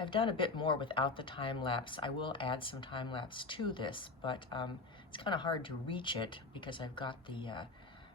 I've done a bit more without the time lapse. I will add some time lapse to this, but it's kind of hard to reach it because I've got the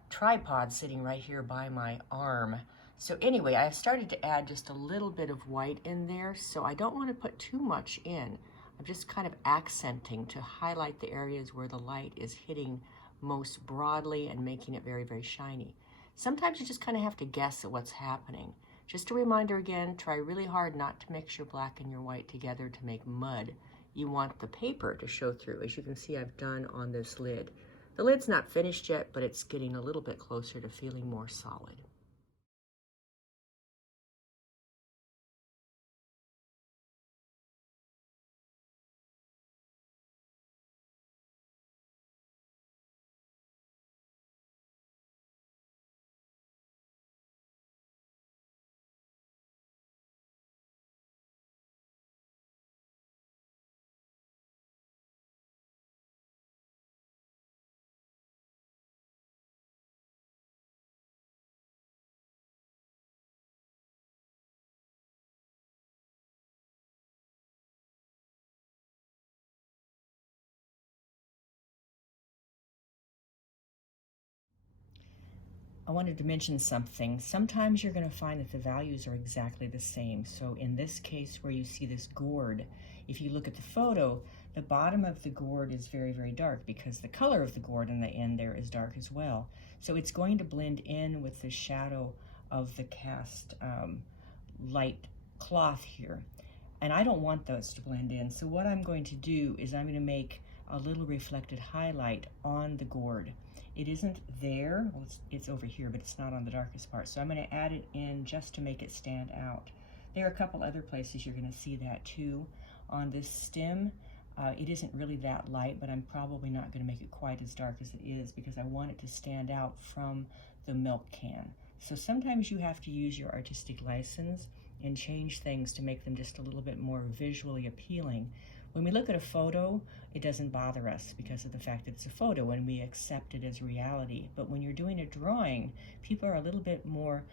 tripod sitting right here by my arm. So anyway, I started to add just a little bit of white in there, so I don't want to put too much in. I'm just kind of accenting to highlight the areas where the light is hitting most broadly and making it very, very shiny. Sometimes you just kind of have to guess at what's happening. Just a reminder again, try really hard not to mix your black and your white together to make mud. You want the paper to show through, as you can see I've done on this lid. The lid's not finished yet, but it's getting a little bit closer to feeling more solid. I wanted to mention something. Sometimes you're going to find that the values are exactly the same. So in this case where you see this gourd, if you look at the photo, the bottom of the gourd is very, very dark because the color of the gourd in the end there is dark as well. So it's going to blend in with the shadow of the cast light cloth here. And I don't want those to blend in. So what I'm going to do is I'm going to make a little reflected highlight on the gourd. It isn't there, well, it's over here, but it's not on the darkest part. So I'm going to add it in just to make it stand out. There are a couple other places you're going to see that too. On this stem, it isn't really that light, but I'm probably not going to make it quite as dark as it is because I want it to stand out from the milk can. So sometimes you have to use your artistic license and change things to make them just a little bit more visually appealing. When we look at a photo, it doesn't bother us because of the fact that it's a photo and we accept it as reality. But when you're doing a drawing, people are a little bit more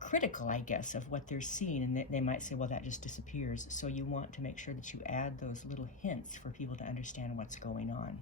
critical, I guess, of what they're seeing, and they might say, well, that just disappears. So you want to make sure that you add those little hints for people to understand what's going on.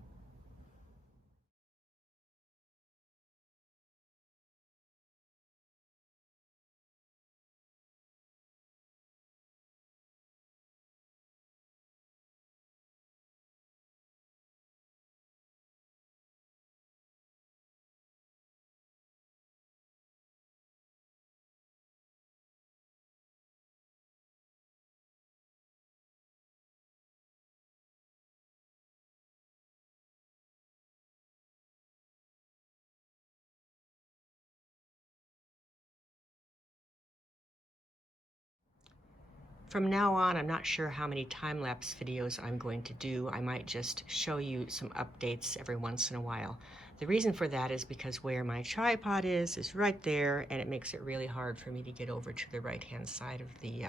From now on, I'm not sure how many time-lapse videos I'm going to do. I might just show you some updates every once in a while. The reason for that is because where my tripod is right there, and it makes it really hard for me to get over to the right-hand side of the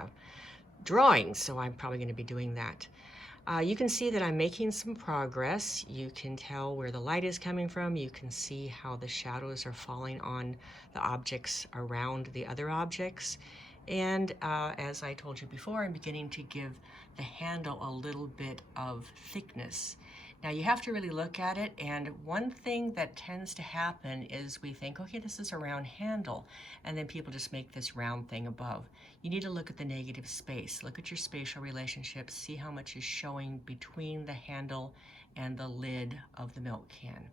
drawing, so I'm probably going to be doing that. You can see that I'm making some progress. You can tell where the light is coming from. You can see how the shadows are falling on the objects around the other objects. And as I told you before, I'm beginning to give the handle a little bit of thickness. Now you have to really look at it, and one thing that tends to happen is we think, okay, this is a round handle, and then people just make this round thing above. You need to look at the negative space. Look at your spatial relationships, see how much is showing between the handle and the lid of the milk can.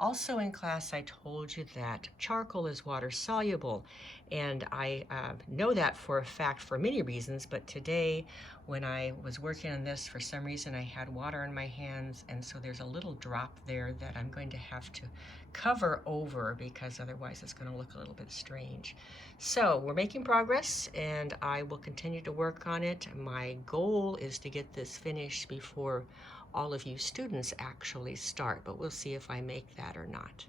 Also in class, I told you that charcoal is water soluble, and I know that for a fact for many reasons, but today when I was working on this, for some reason I had water in my hands, and so there's a little drop there that I'm going to have to cover over because otherwise it's going to look a little bit strange. So we're making progress, and I will continue to work on it. My goal is to get this finished before all of you students actually start, but we'll see if I make that or not.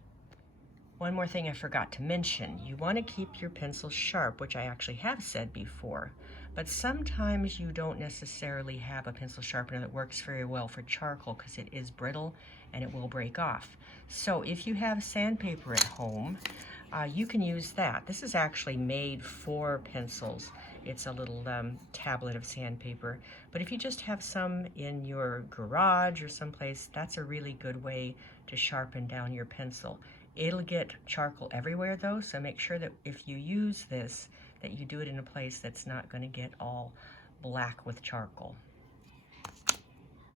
One more thing I forgot to mention, you want to keep your pencil sharp, which I actually have said before, but sometimes you don't necessarily have a pencil sharpener that works very well for charcoal because it is brittle and it will break off. So if you have sandpaper at home, you can use that. This is actually made for pencils, It's a little tablet of sandpaper. But if you just have some in your garage or someplace, that's a really good way to sharpen down your pencil. It'll get charcoal everywhere though, so make sure that if you use this, that you do it in a place that's not going to get all black with charcoal.